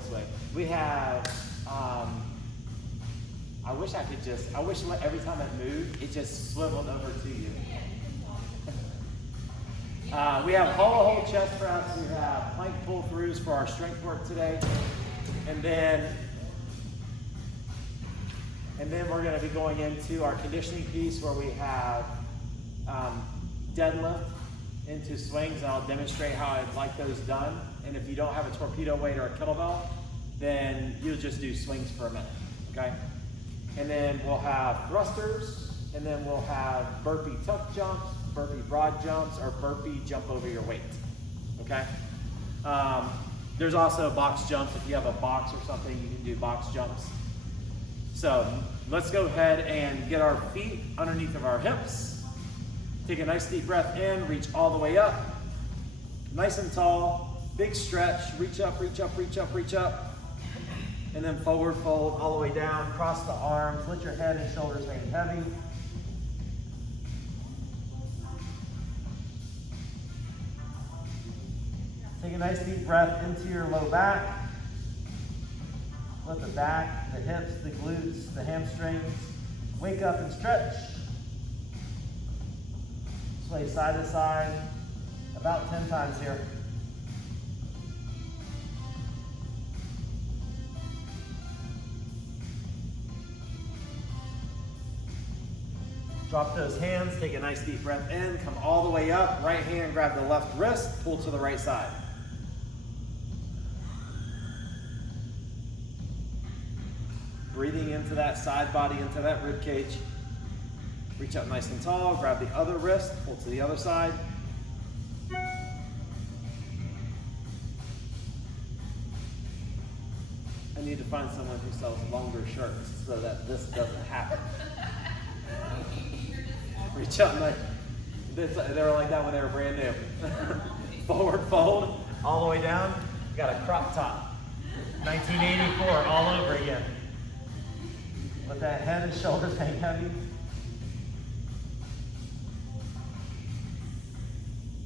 this way. We have, I wish every time it moved, it just swiveled over to you. We have hollow hold chest press. We have plank pull throughs for our strength work today. And then we're going to be going into our conditioning piece where we have deadlift into swings, and I'll demonstrate how I'd like those done. And if you don't have a torpedo weight or a kettlebell, then you'll just do swings for a minute, okay? And then we'll have thrusters, and then we'll have burpee tuck jumps, burpee broad jumps, or burpee jump over your weight, okay? There's also box jumps. If you have a box or something, you can do box jumps. So let's go ahead and get our feet underneath of our hips. Take a nice deep breath in, reach all the way up. Nice and tall, big stretch, reach up, reach up, reach up, reach up. And then forward fold all the way down, cross the arms, let your head and shoulders hang heavy. Take a nice deep breath into your low back. Let the back, the hips, the glutes, the hamstrings wake up and stretch. Sway side to side about 10 times here. Drop those hands, take a nice deep breath in, come all the way up, right hand grab the left wrist, pull to the right side. Breathing into that side body, into that rib cage. Reach up nice and tall, grab the other wrist, pull to the other side. I need to find someone who sells longer shirts so that this doesn't happen. Reach up nice. They were like that when they were brand new. Forward fold, all the way down. Got a crop top. 1984 all over again. Let that head and shoulders hang heavy.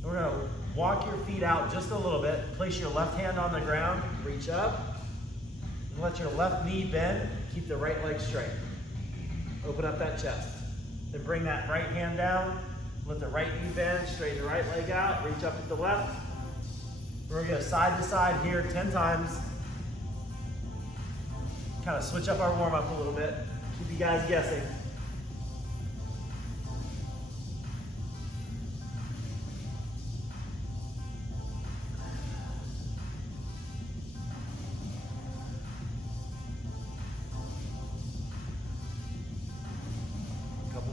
We're going to walk your feet out just a little bit. Place your left hand on the ground, reach up, and let your left knee bend. Keep the right leg straight. Open up that chest. Then bring that right hand down. Let the right knee bend, straighten the right leg out, reach up with the left. We're going to go side to side here 10 times. Kind of switch up our warm up a little bit. Keep you guys guessing.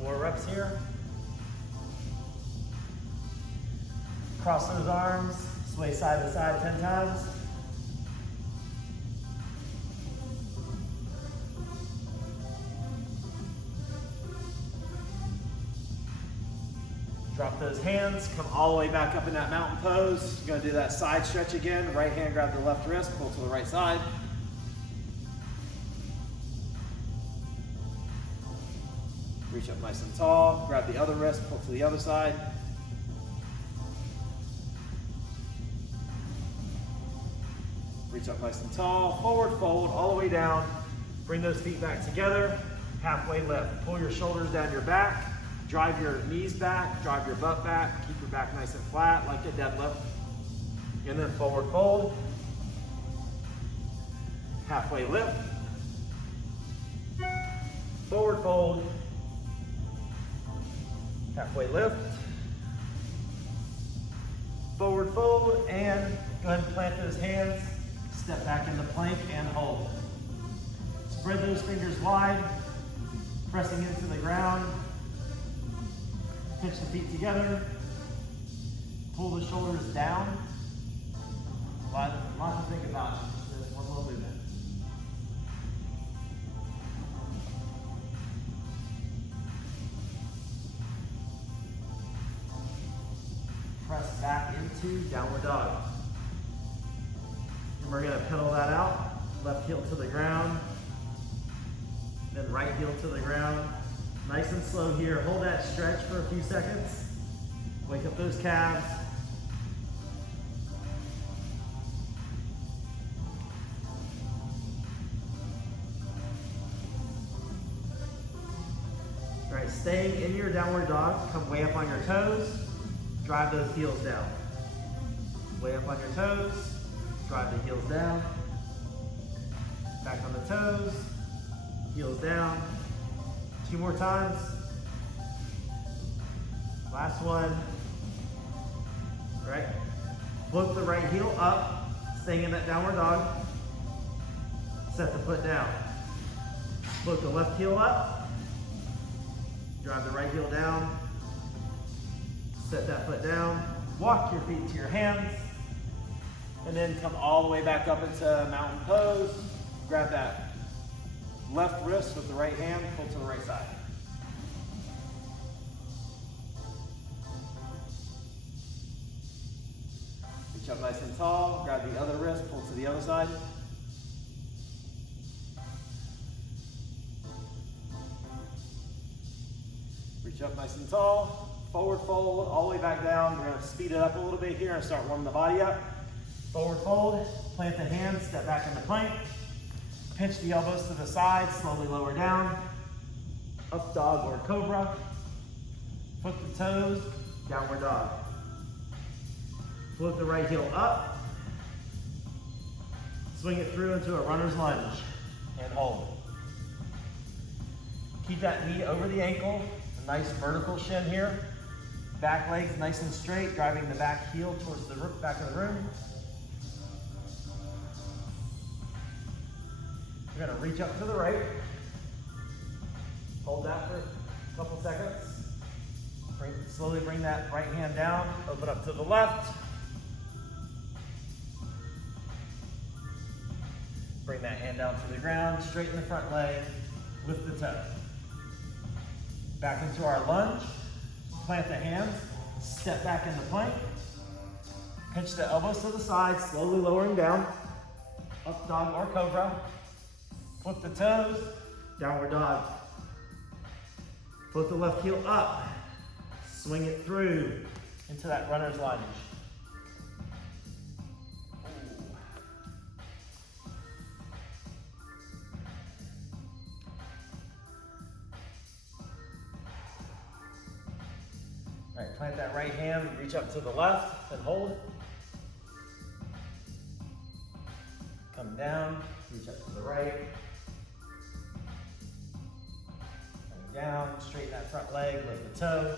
More reps here. Cross those arms, sway side to side 10 times. Drop those hands, come all the way back up in that mountain pose. You're gonna do that side stretch again. Right hand grab the left wrist, pull to the right side. Reach up nice and tall, grab the other wrist, pull to the other side. Reach up nice and tall, forward fold, all the way down. Bring those feet back together, halfway lift. Pull your shoulders down your back, drive your knees back, drive your butt back, keep your back nice and flat like a deadlift. And then forward fold, halfway lift, forward fold, halfway lift, forward fold, and go ahead and plant those hands. Step back into plank and hold. Spread those fingers wide, pressing into the ground. Pinch the feet together. Pull the shoulders down. Lots to think about. Just one little movement. Press back into downward dog. And we're going to pedal that out. Left heel to the ground. Then right heel to the ground. Nice and slow here. Hold that stretch for a few seconds. Wake up those calves. staying in your downward dog, come way up on your toes, drive those heels down. Way up on your toes, drive the heels down. Back on the toes, heels down. 2 more times. Last one. Right? Float the right heel up, staying in that downward dog. Set the foot down. Float the left heel up. Drive the right heel down. Set that foot down. Walk your feet to your hands. And then come all the way back up into mountain pose. Grab that left wrist with the right hand, pull to the right side. Reach up nice and tall, grab the other wrist, pull to the other side. Reach up nice and tall, forward fold, all the way back down. We're gonna speed it up a little bit here and start warming the body up. Forward fold, plant the hands, step back into plank. Pinch the elbows to the side, slowly lower down. Up dog or cobra. Foot the toes, downward dog. Float the right heel up. Swing it through into a runner's lunge and hold. Keep that knee over the ankle, a nice vertical shin here. Back legs nice and straight, driving the back heel towards the back of the room. You're gonna reach up to the right. Hold that for a couple seconds. Slowly bring that right hand down, open up to the left. Bring that hand down to the ground, straighten the front leg, lift the toe. Back into our lunge, plant the hands, step back into plank. Pinch the elbows to the side, slowly lowering down. Up dog or cobra. Flip the toes, downward dog. Float the left heel up. Swing it through into that runner's lunge. All right, plant that right hand, reach up to the left and hold. Come down, reach up to the right. Down, straighten that front leg, lift the toe.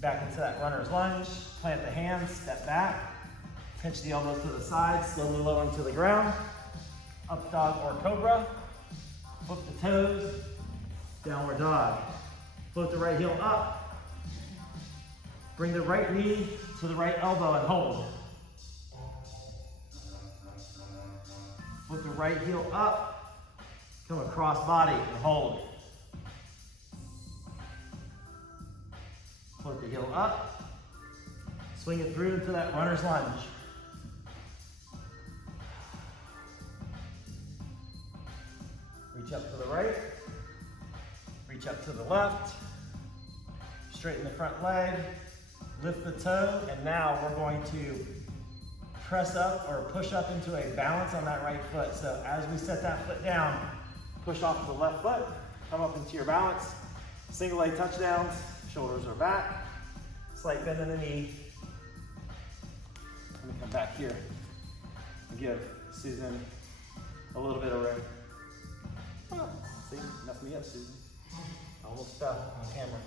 Back into that runner's lunge, plant the hands, step back. Pinch the elbows to the side, slowly lowering to the ground. Up dog or cobra. Flip the toes, downward dog. Float the right heel up. Bring the right knee to the right elbow and hold. Flip the right heel up. Come across body and hold. Float the heel up, swing it through into that runner's lunge. Reach up to the right, reach up to the left, straighten the front leg, lift the toe, and now we're going to press up or push up into a balance on that right foot. So as we set that foot down, push off the left foot, come up into your balance, single leg touchdowns. Shoulders are back, slight bend in the knee. Let me come back here and give Susan a little bit of room. Oh, see, messed me up, Susan. I almost fell on camera.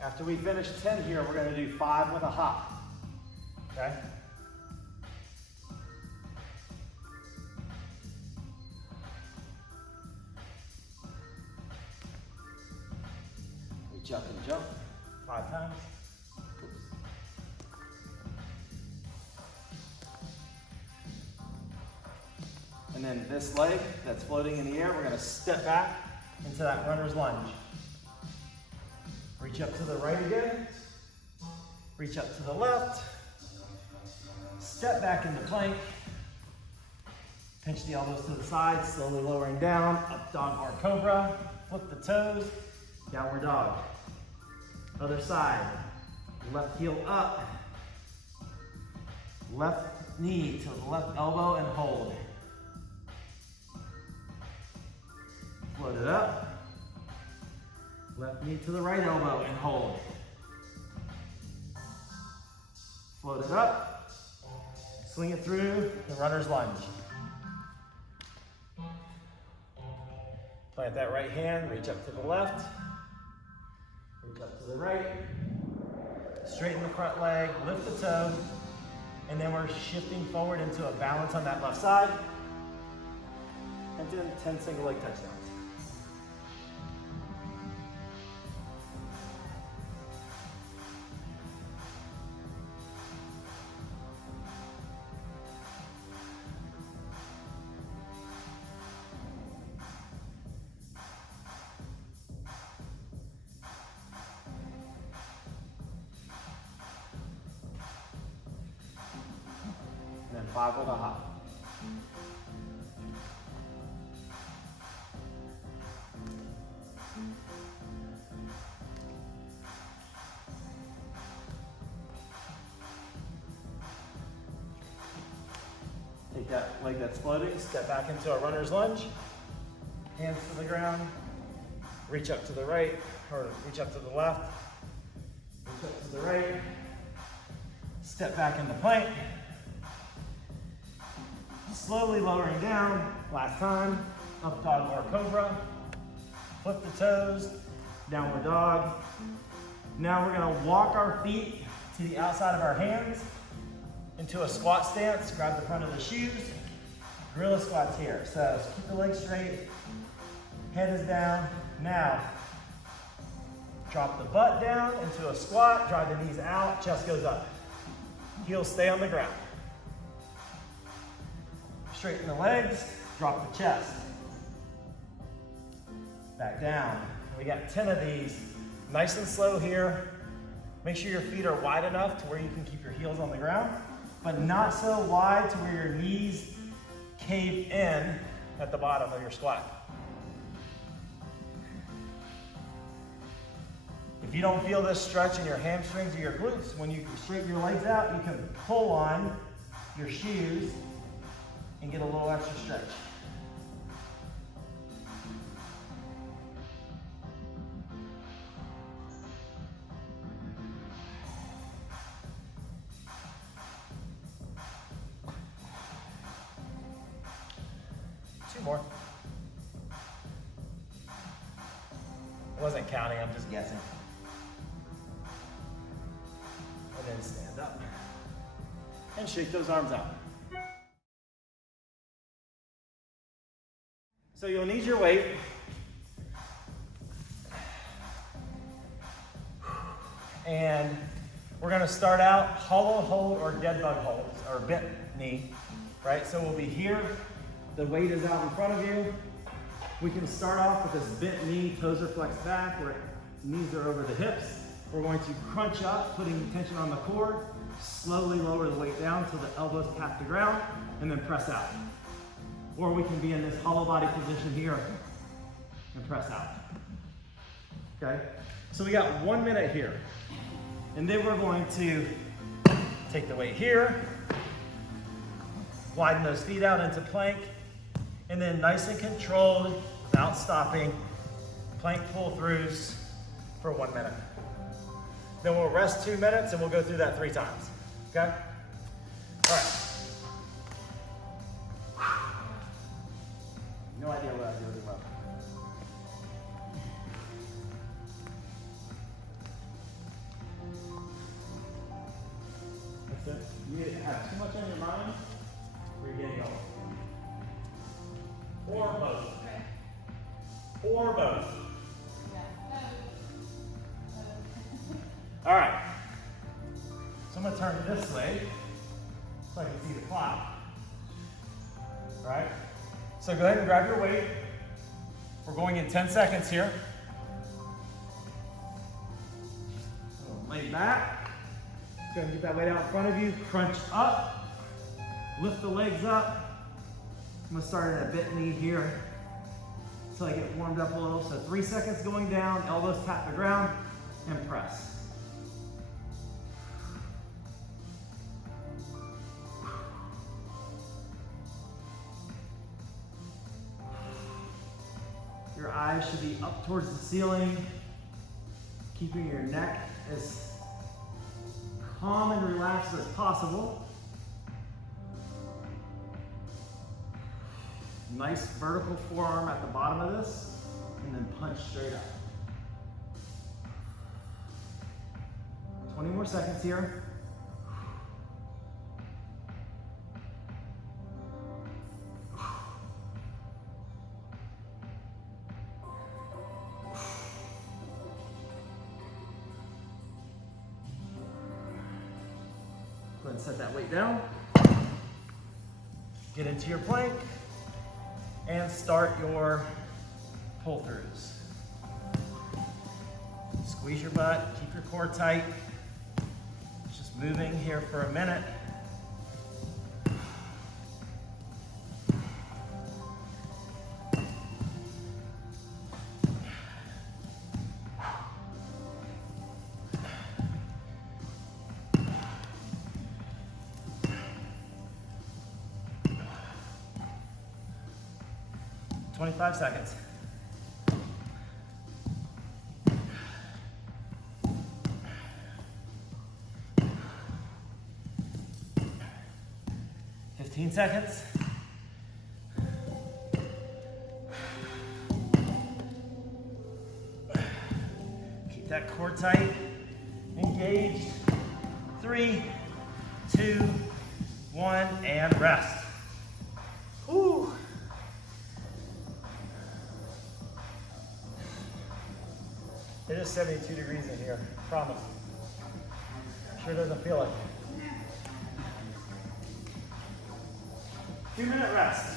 After we finish 10 here, we're going to do 5 with a hop. Okay? Jump and jump 5 times. Oops. And then this leg that's floating in the air, we're going to step back into that runner's lunge. Reach up to the right again. Reach up to the left. Step back into plank. Pinch the elbows to the side, slowly lowering down. Up dog or cobra. Flip the toes. Downward dog. Other side. Left heel up. Left knee to the left elbow and hold. Float it up. Left knee to the right elbow and hold. Float it up. Swing it through the runner's lunge. Plant that right hand, reach up to the left, reach up to the right, straighten the front leg, lift the toe, and then we're shifting forward into a balance on that left side, and doing 10 single leg touchdowns. And then 5 with a hop. Take that leg that's floating, step back into a runner's lunge, hands to the ground, reach up to the right, or reach up to the left, reach up to the right, step back into plank, slowly lowering down, last time, up dog or cobra, flip the toes, downward dog. Now we're gonna walk our feet to the outside of our hands, into a squat stance, grab the front of the shoes, gorilla squats here. So keep the legs straight, head is down. Now, drop the butt down into a squat, drive the knees out, chest goes up. Heels stay on the ground. Straighten the legs, drop the chest. Back down. We got 10 of these. Nice and slow here. Make sure your feet are wide enough to where you can keep your heels on the ground, but not so wide to where your knees cave in at the bottom of your squat. If you don't feel this stretch in your hamstrings or your glutes, when you straighten your legs out, you can pull on your shoes and get a little extra stretch. Two more. I wasn't counting, I'm just guessing. And then stand up. And shake those arms out. So you'll need your weight. And we're gonna start out hollow hold or dead bug holds, or bent knee, right? So we'll be here, the weight is out in front of you. We can start off with this bent knee, toes are flexed back, where knees are over the hips. We're going to crunch up, putting tension on the core, slowly lower the weight down till the elbows tap the ground, and then press out. Or we can be in this hollow body position here and press out. Okay? So we got 1 minute here. And then we're going to take the weight here, widen those feet out into plank, and then nice and controlled, without stopping, plank pull-throughs for 1 minute. Then we'll rest 2 minutes and we'll go through that 3 times. Okay? All right. No idea what I'm doing well. That's it. You either have too much on your mind or you're getting old. Or both. Or both. All right. So I'm going to turn this way so I can see the clock. All right. So go ahead and grab your weight. We're going in 10 seconds here. So lay back. Go ahead and get that weight out in front of you. Crunch up. Lift the legs up. I'm going to start at a bent knee here until I get warmed up a little. So 3 seconds going down, elbows tap the ground, and press. eyes should be up towards the ceiling, keeping your neck as calm and relaxed as possible. Nice vertical forearm at the bottom of this, and then punch straight up. 20 more seconds here. Go ahead and set that weight down. Get into your plank and start your pull-throughs. Squeeze your butt, keep your core tight. Just moving here for a minute. Five seconds. Fifteen seconds. Keep that core tight, engaged. 3, 2, 1, and rest. Ooh. It is 72 degrees in here, promise. Sure doesn't feel like it. 2-minute rest.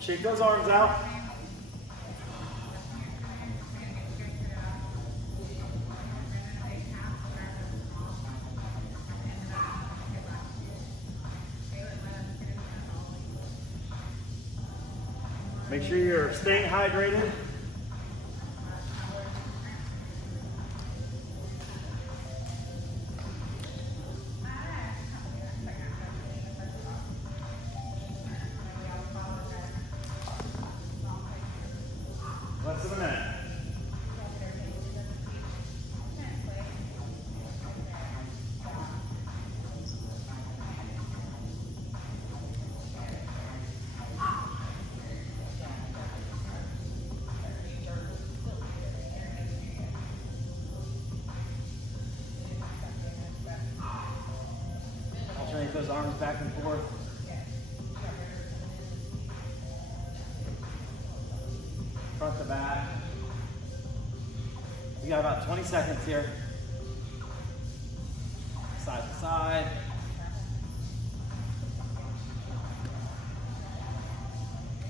Shake those arms out. Make sure you're staying hydrated. Less than a minute. Alternate those arms back and forth. Front to back. We got about 20 seconds here. Side to side.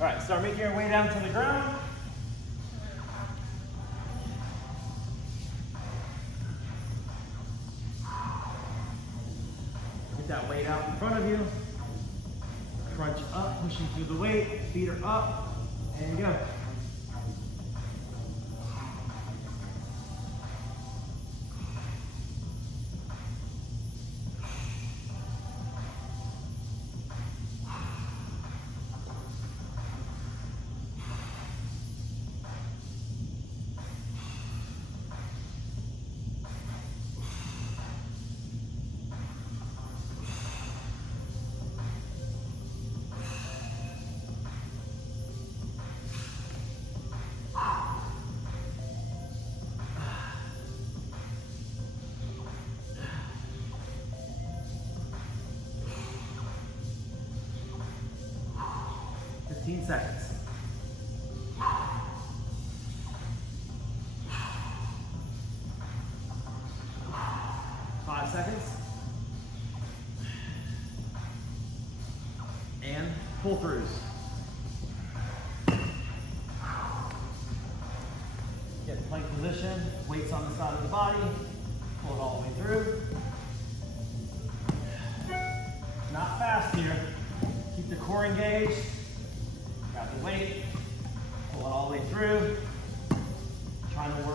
All right, start making your way down to the ground. Get that weight out in front of you. Crunch up, pushing through the weight. Feet are up, and go. Seconds. 5 seconds. And pull throughs. Get plank position, weights on the side of the body, pull it all the way through. Not fast here. Keep the core engaged. Grab the weight, pull it all the way through. Trying to work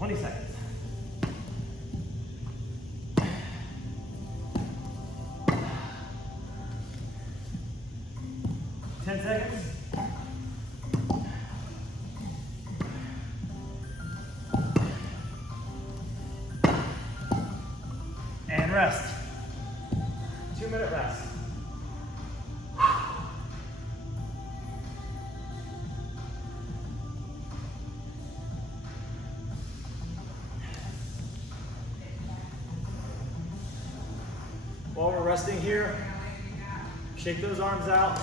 20 seconds. 10 seconds. And rest. 2-minute rest. While we're resting here, shake those arms out.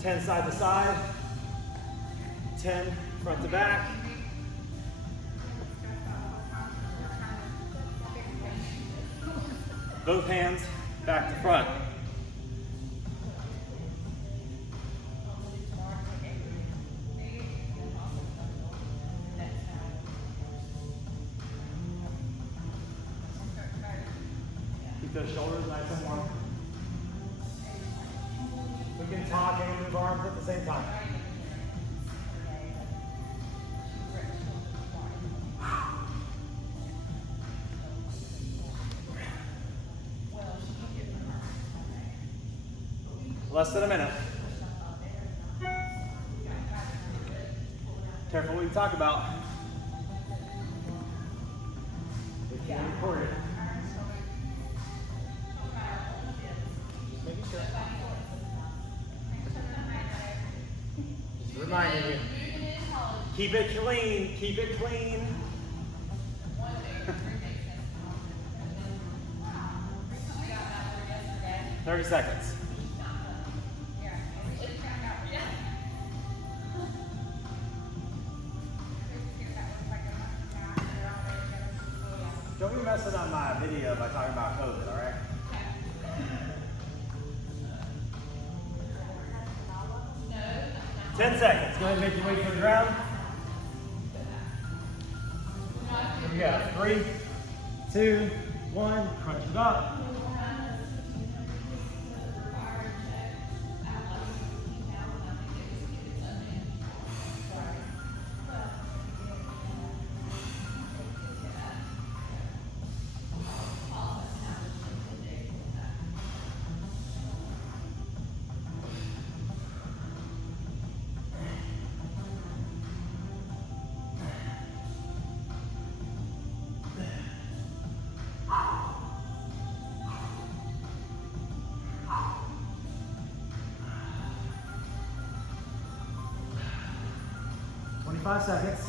10 side to side, 10 front to back. Both hands back to front. Keep those shoulders nice and warm. We can talk and move arms at the same time. Less than a minute. Careful what you talk about. We can't record it. Just making sure. Just reminding you. Keep it clean. Keep it clean. 30 seconds. Don't be messing up my video by talking about COVID, all right? No. 10 seconds. Go ahead and make your way to the ground. Here we go. 3, 2, 1. Crunch it up. Five seconds.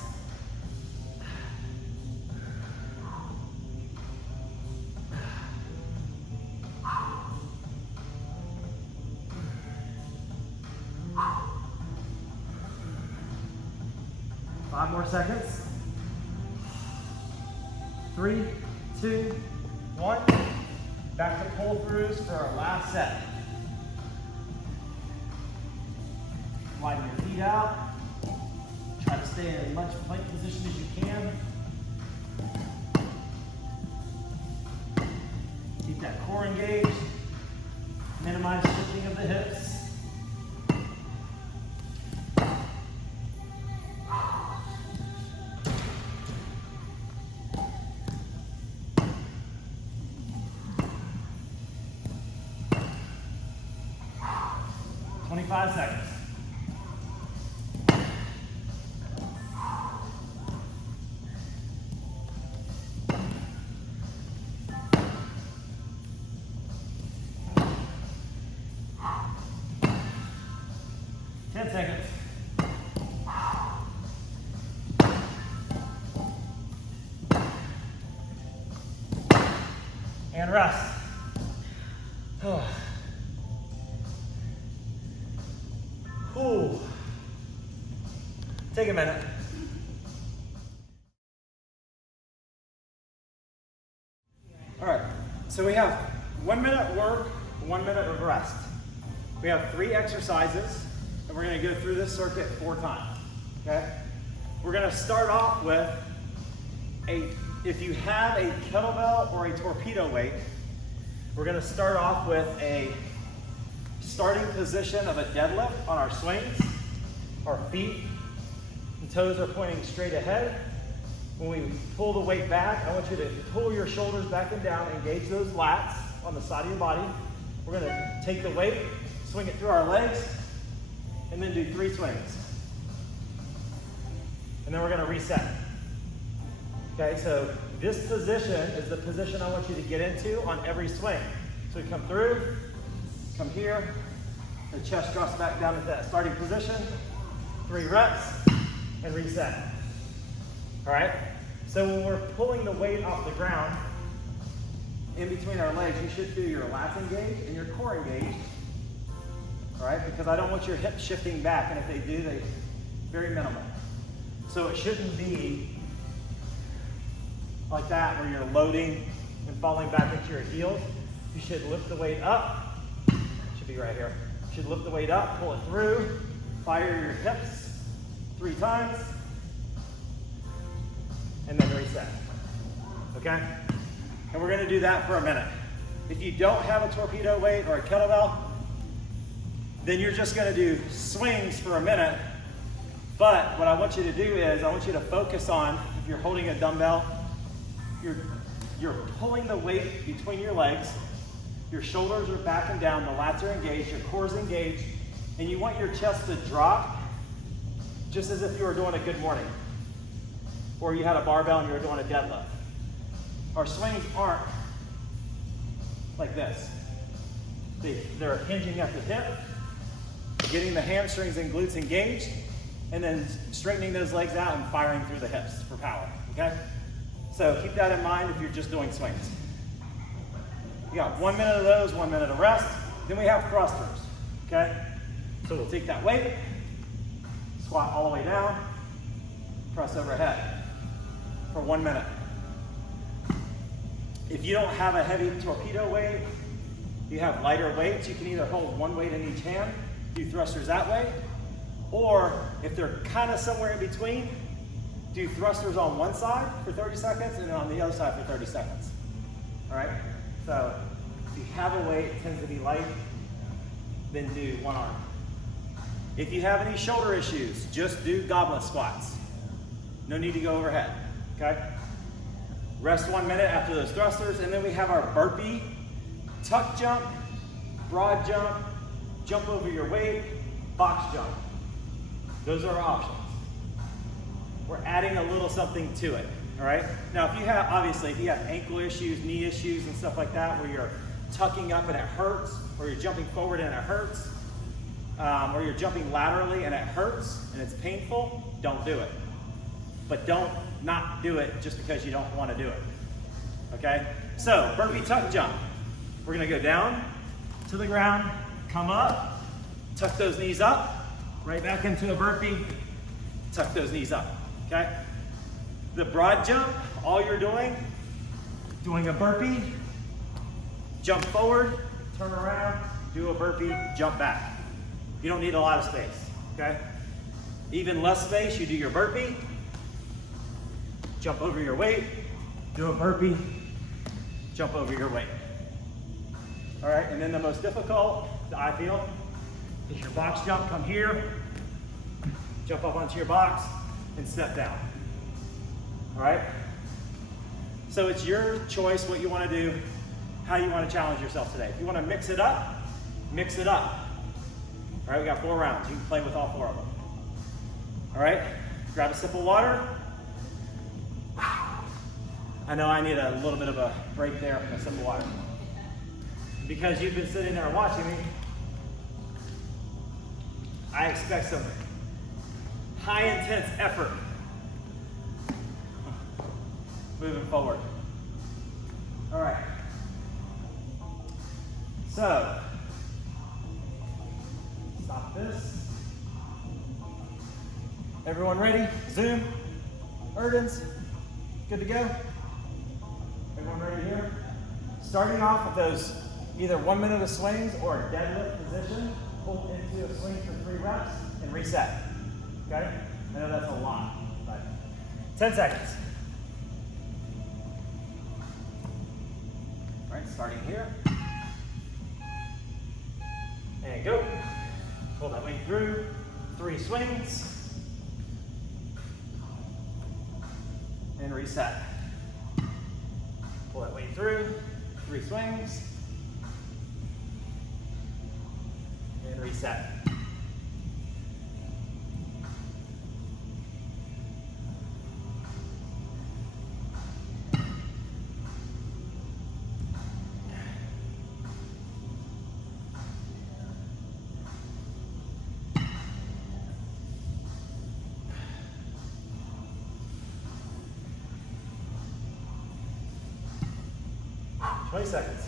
Five more seconds. 3, 2, 1. Back to pull throughs for our last set. Widen your feet out. Try to stay in as much plank position as you can. Keep that core engaged. Minimize shifting of the hips. Five seconds. Seconds. And rest. Ooh. Take a minute. All right, so we have 1 minute work, 1 minute of rest. We have 3 exercises. And we're going to go through this circuit 4 times, okay? We're going to start off with if you have a kettlebell or a torpedo weight, we're going to start off with a starting position of a deadlift on our swings. Our feet and toes are pointing straight ahead. When we pull the weight back, I want you to pull your shoulders back and down, engage those lats on the side of your body. We're gonna take the weight, swing it through our legs, and then do 3 swings. And then we're gonna reset. Okay, so this position is the position I want you to get into on every swing. So we come through, come here, the chest drops back down at that starting position, 3 reps, and reset. All right, so when we're pulling the weight off the ground, in between our legs, you should feel your lats engaged and your core engaged. All right, because I don't want your hips shifting back, and if they do, they're very minimal. So it shouldn't be like that where you're loading and falling back into your heels. You should lift the weight up. It should be right here. You should lift the weight up, pull it through, fire your hips 3 times, and then reset. Okay? And we're gonna do that for a minute. If you don't have a torpedo weight or a kettlebell, then you're just gonna do swings for a minute. But what I want you to do is I want you to focus on, if you're holding a dumbbell, you're pulling the weight between your legs, your shoulders are back and down, the lats are engaged, your core is engaged, and you want your chest to drop just as if you were doing a good morning, or you had a barbell and you were doing a deadlift. Our swings aren't like this. They're hinging at the hip, getting the hamstrings and glutes engaged, and then straightening those legs out and firing through the hips for power, okay? So keep that in mind if you're just doing swings. You got 1 minute of those, 1 minute of rest. Then we have thrusters, okay? So we'll take that weight, squat all the way down, press overhead for 1 minute. If you don't have a heavy torpedo weight, you have lighter weights, you can either hold 1 weight in each hand, do thrusters that way, or if they're kind of somewhere in between, do thrusters on one side for 30 seconds and then on the other side for 30 seconds. All right? So if you have a weight, it tends to be light, then do 1 arm. If you have any shoulder issues, just do goblet squats. No need to go overhead, okay? Rest 1 minute after those thrusters, and then we have our burpee, tuck jump, broad jump, jump over your weight, box jump. Those are our options. We're adding a little something to it, all right? Now, if you have, obviously, if you have ankle issues, knee issues, and stuff like that, where you're tucking up and it hurts, or you're jumping forward and it hurts, or you're jumping laterally and it hurts and it's painful, don't do it. But don't not do it just because you don't want to do it, okay? So, burpee tuck jump. We're gonna go down to the ground, come up, tuck those knees up, right back into a burpee, tuck those knees up, okay? The broad jump, all you're doing a burpee, jump forward, turn around, do a burpee, jump back. You don't need a lot of space, okay? Even less space, you do your burpee, jump over your weight, do a burpee, jump over your weight. All right, and then the most difficult, I feel, is your box jump. Come here, jump up onto your box, and step down. All right? So it's your choice what you want to do, how you want to challenge yourself today. If you want to mix it up, mix it up. All right, we got 4 rounds. You can play with all 4 of them. All right, grab a sip of water. I know I need a little bit of a break there from a sip of water. Because you've been sitting there watching me, I expect some high intense effort moving forward. All right. So, stop this. Everyone ready? Zoom, Erdens, good to go? Everyone ready here? Starting off with those either 1 minute of swings or a deadlift position. Pull into a swing for 3 reps and reset. Okay? I know that's a lot, but 10 seconds. All right, starting here. And go. Pull that weight through. 3 swings. and reset. Pull that weight through, 3 swings, and reset. Seconds.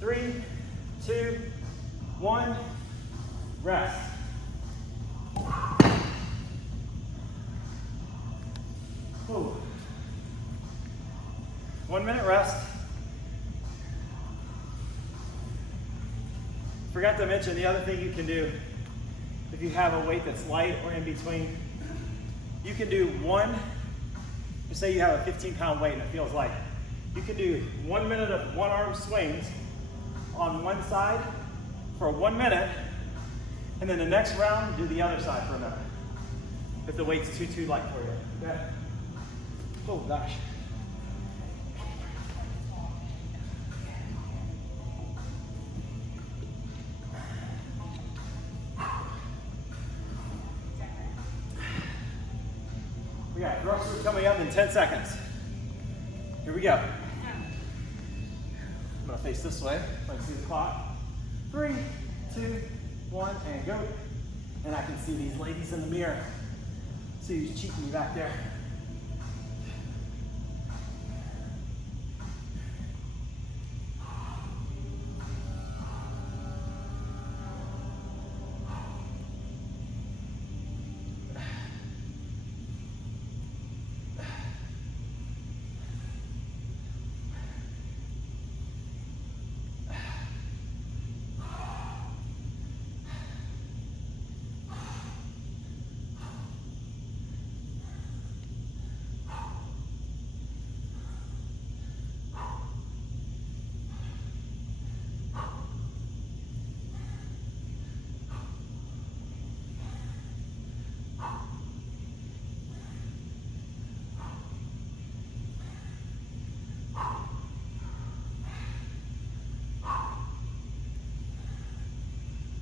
Three, 2, 1, rest. Ooh. 1 minute rest. Forgot to mention the other thing you can do if you have a weight that's light or in between. You can do just say you have a 15-pound weight and it feels light. You can do 1 minute of one-arm swings on one side for 1 minute, and then the next round, do the other side for a minute. If the weight's too light for you. Okay? Oh gosh. We got thrusters coming up in 10 seconds. Here we go. I'm gonna face this way so I can see the clock. 3, 2, 1, and go. And I can see these ladies in the mirror. See who's cheating me back there.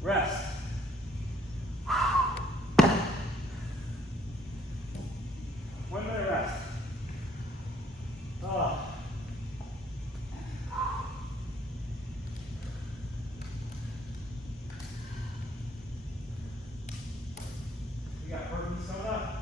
Rest. One minute rest. Oh. We got burpees coming up.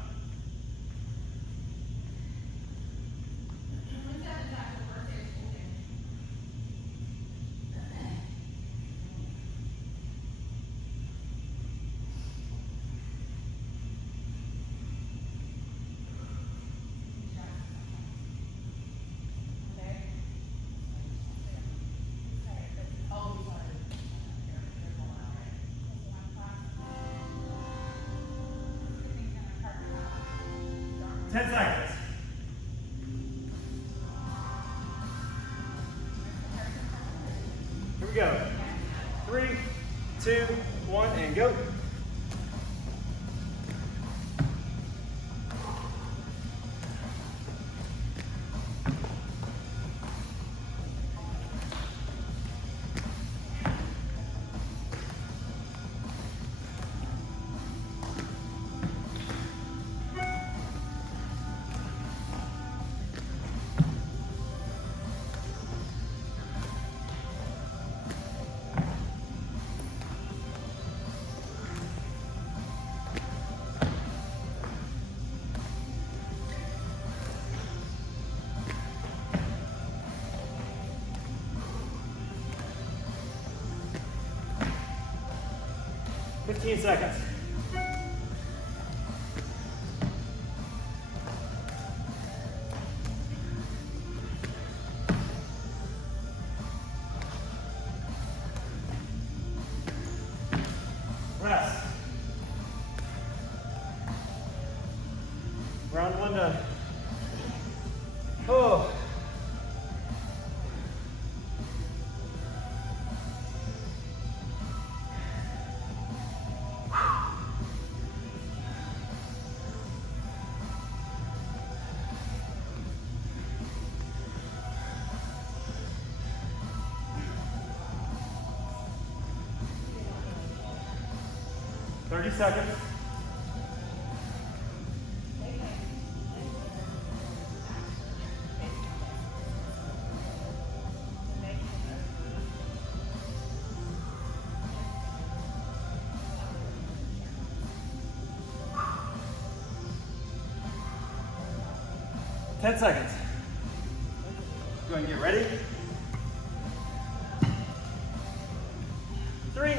Ten seconds. Here we go. 3, 2, 1, and go. Fifteen seconds. Rest. Round 1 done. 30 seconds. Ten seconds. Go ahead and get ready. 3,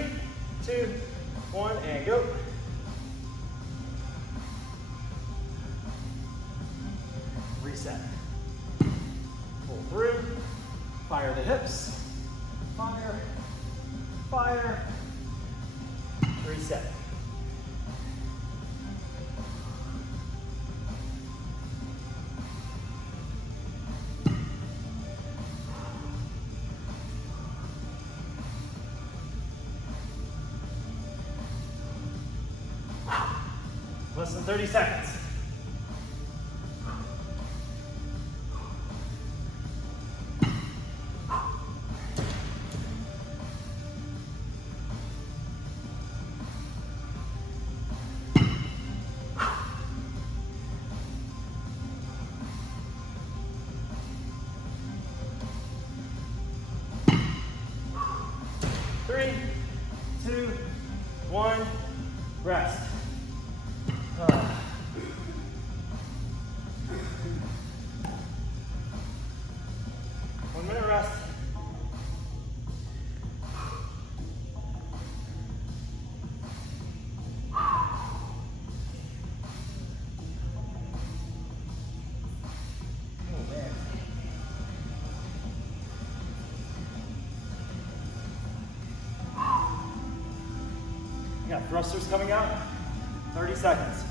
2, 1, and go. Reset. Pull through. Fire the hips. Fire. Fire. Reset. Less than 30 seconds. Three, 2, 1, rest. 1 minute rest. Oh man. You got thrusters coming out. 30 seconds.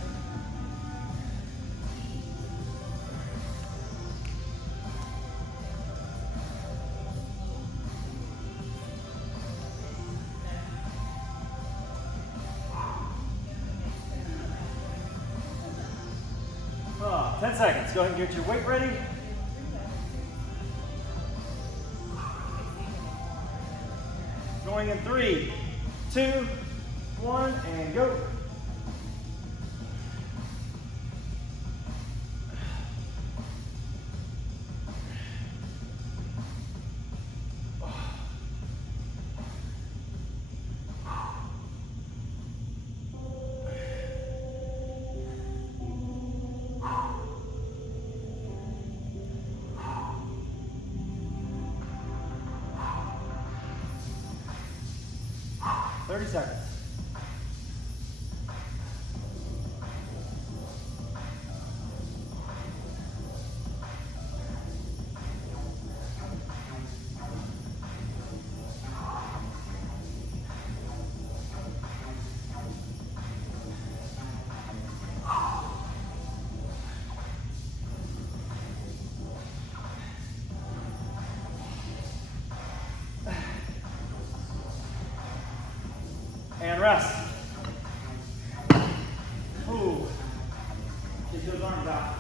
Oh, 10 seconds. Go ahead and get your weight ready. Going in 3, 2, 1, and go. Thirty seconds. And rest. Ooh. Get those arms out.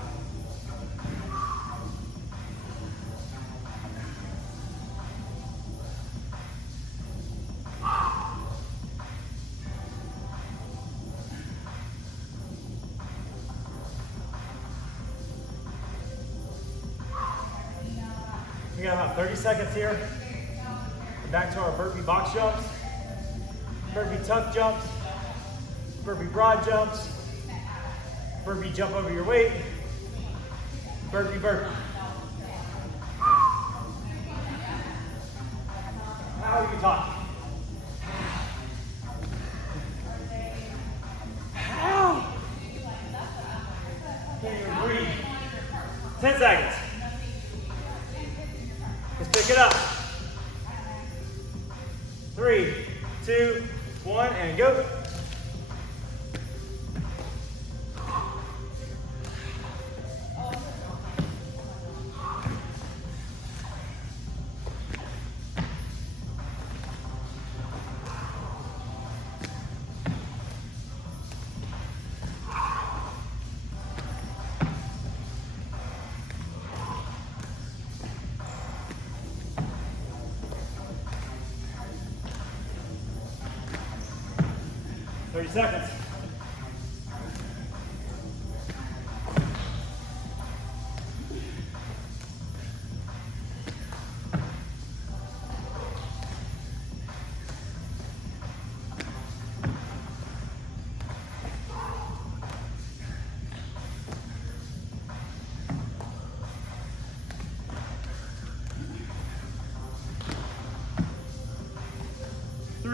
We got about 30 seconds here. Back to our burpee box jumps. Burpee tuck jumps, burpee broad jumps, burpee jump over your weight, burpee burpee. How are you talking? How? Can't even breathe. 10 seconds. Let's pick it up. 3, 2, 1, and go. Seconds.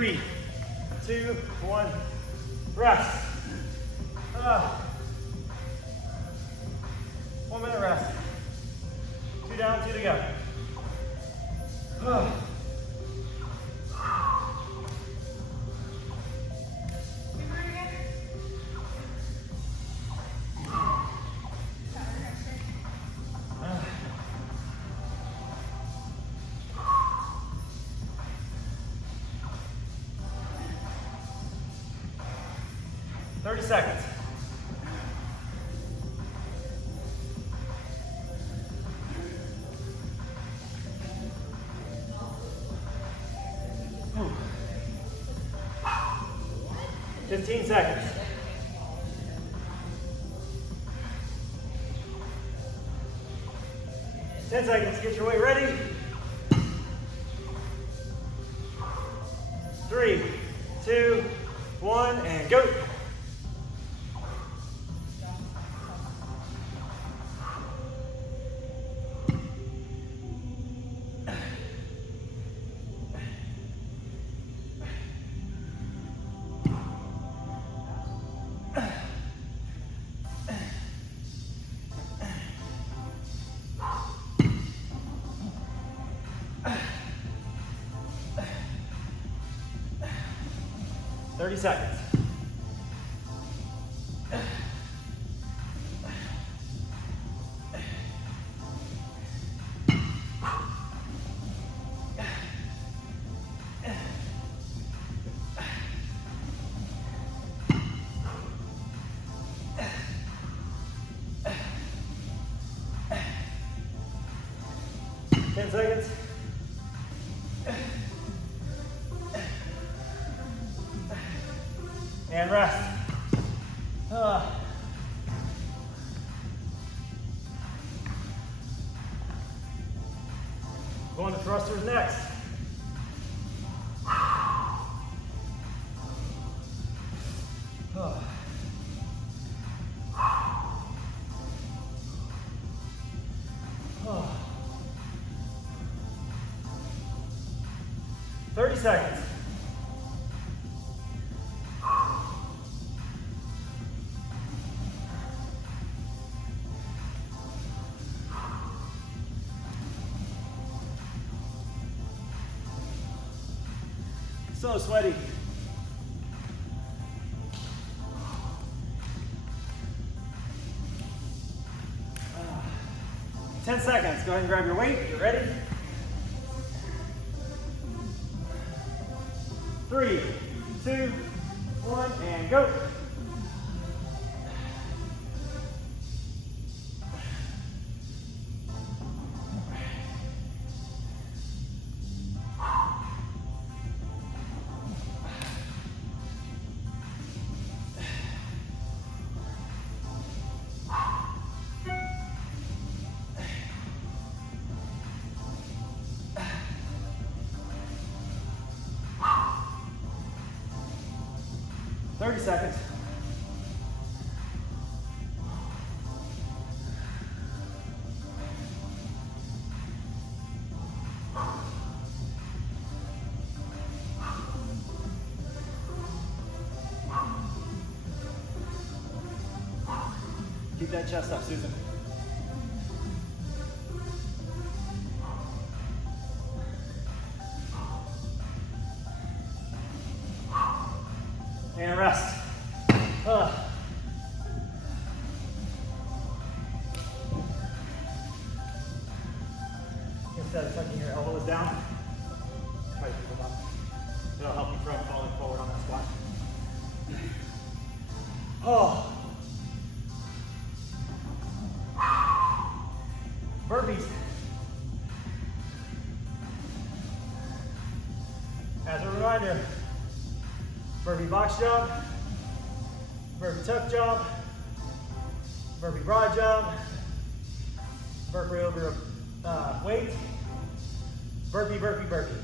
3, 2, 1, rest. 1 minute rest. 2 down, 2 to go. Seconds. Whew. 15 seconds. 10 seconds. Get your weight ready. 3, 2, 1, and go. Seconds. And rest. Going to thrusters next. Oh. 30 seconds. So sweaty. 10 seconds. Go ahead and grab your weight. You ready? 3, 2, 1, and go. Seconds. Keep that chest up, Susan. And rest. Instead of tucking your elbows down, try to keep them up. It'll help you from falling forward on that squat. Oh. Burpees. As a reminder, burpee box jump, burpee tuck jump, burpee broad jump, burpee over weight, burpee, burpee, burpee,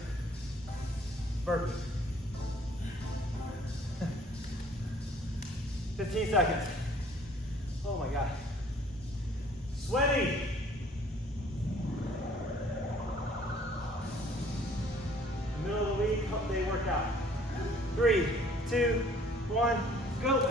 burpee. 15 seconds. Oh my God. Sweaty. Middle of the week, hump day workout. 3, 2, 1, go.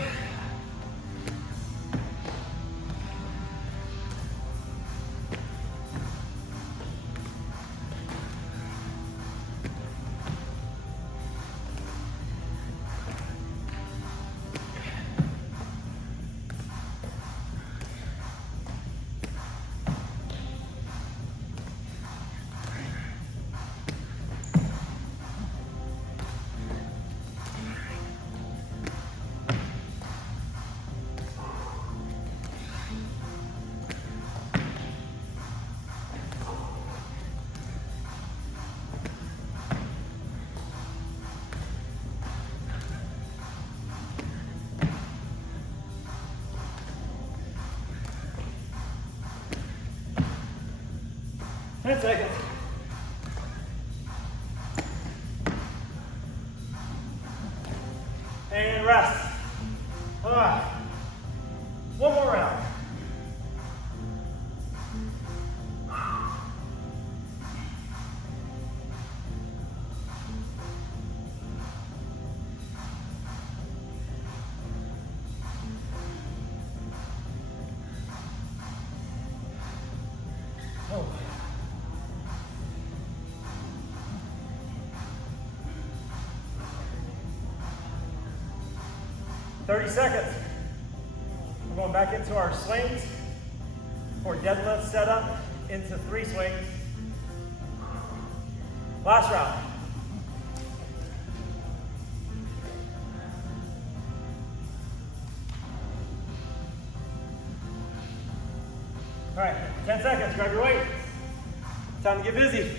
Ten seconds. And rest. One more round. Oh. 30 seconds. We're going back into our swings for deadlift setup into 3 swings. Last round. All right, 10 seconds, grab your weight. Time to get busy.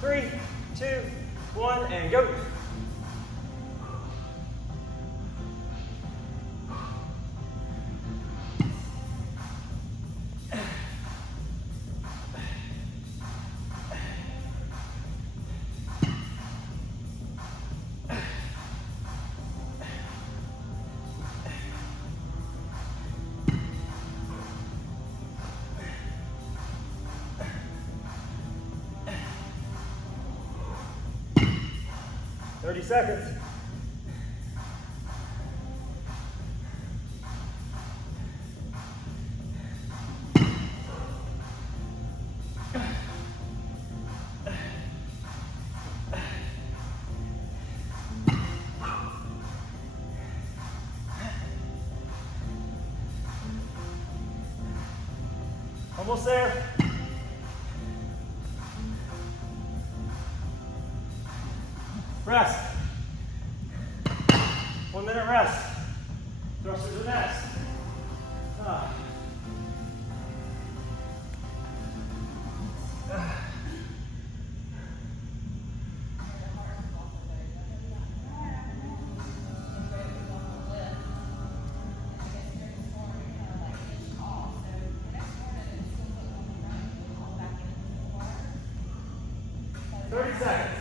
Three, 2, 1, and go. Thirty seconds. Almost there. Rest. 1 minute rest. Thrusters are next. Seconds.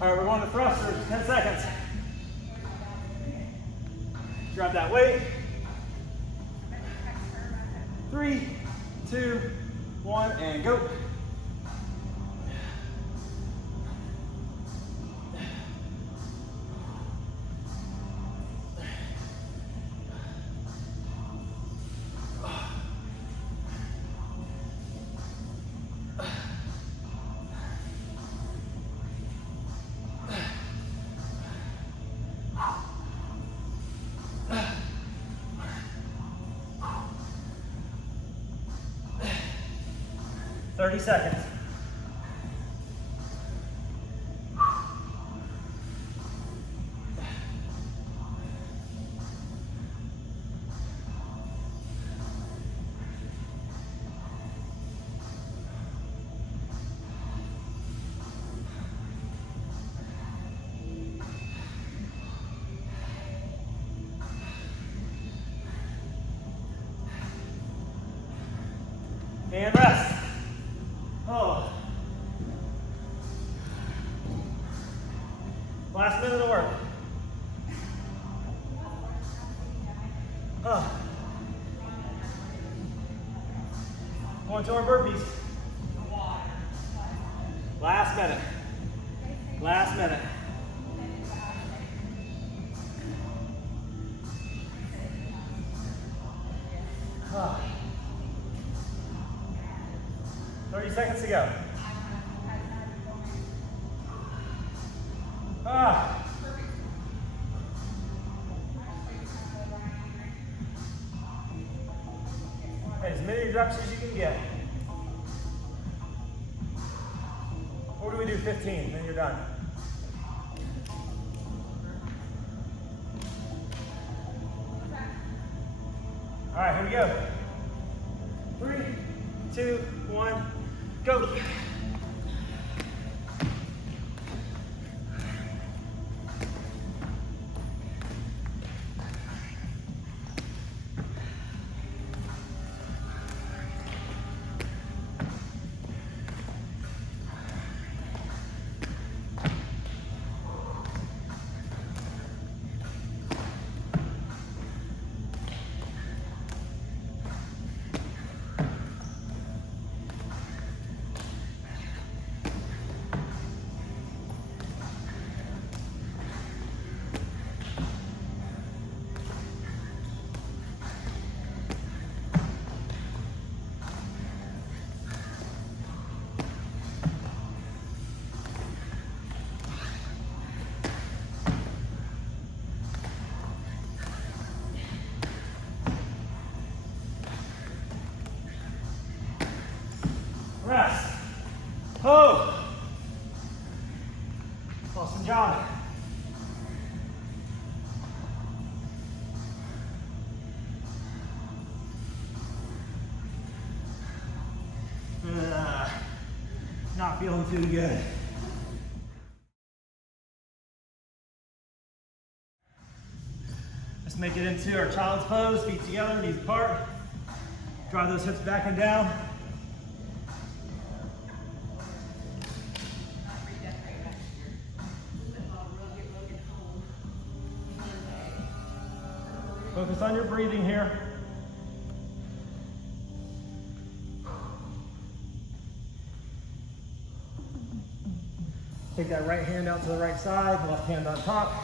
All right, we're going to thrusters, 10 seconds. Grab that weight. 3, 2, 1, and go. Thirty seconds. Last minute of work. Going to our burpees. Last minute. Last minute. Ah. 30 seconds to go. Ah. As many reps as you can get. Or do we do 15? Then you're done. All right, here we go. 3, 2, 1, go. Rest. Oh. Austin John. Not feeling too good. Let's make it into our child's pose, feet together, knees apart. Drive those hips back and down. Focus on your breathing here. Take that right hand out to the right side, left hand on top.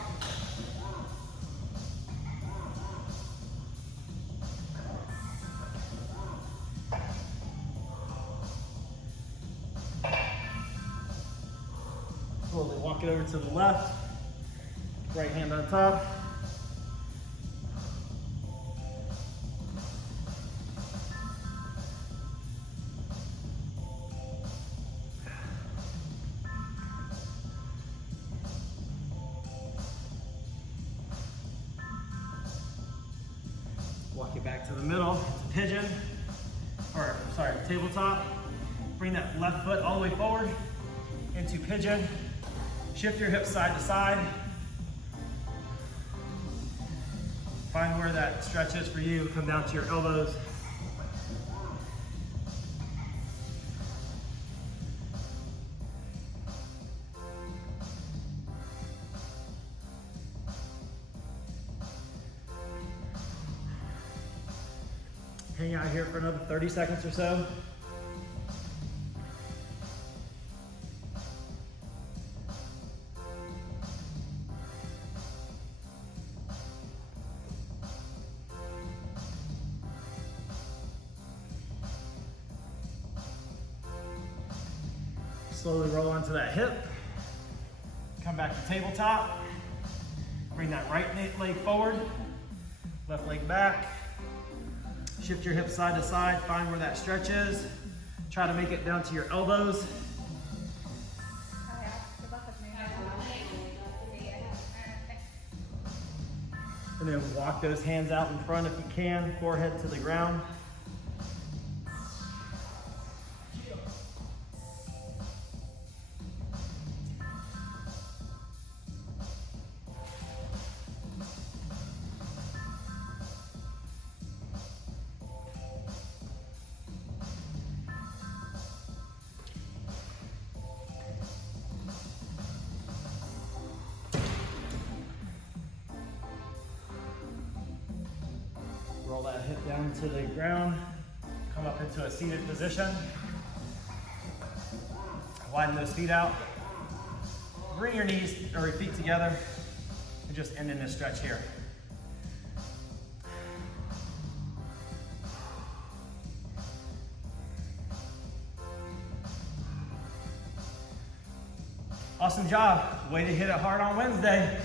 Slowly walk it over to the left, right hand on top. Walk it back to the middle, it's a pigeon, or sorry, tabletop. Bring that left foot all the way forward into pigeon. Shift your hips side to side. Find where that stretch is for you. Come down to your elbows. Hang out here for another 30 seconds or so. Slowly roll onto that hip. Come back to tabletop. Bring that right leg forward, left leg back. Shift your hips side to side, find where that stretch is. Try to make it down to your elbows. And then walk those hands out in front if you can, forehead to the ground. Roll that hip down to the ground. Come up into a seated position. Widen those feet out. Bring your knees or your feet together and just end in this stretch here. Awesome job. Way to hit it hard on Wednesday.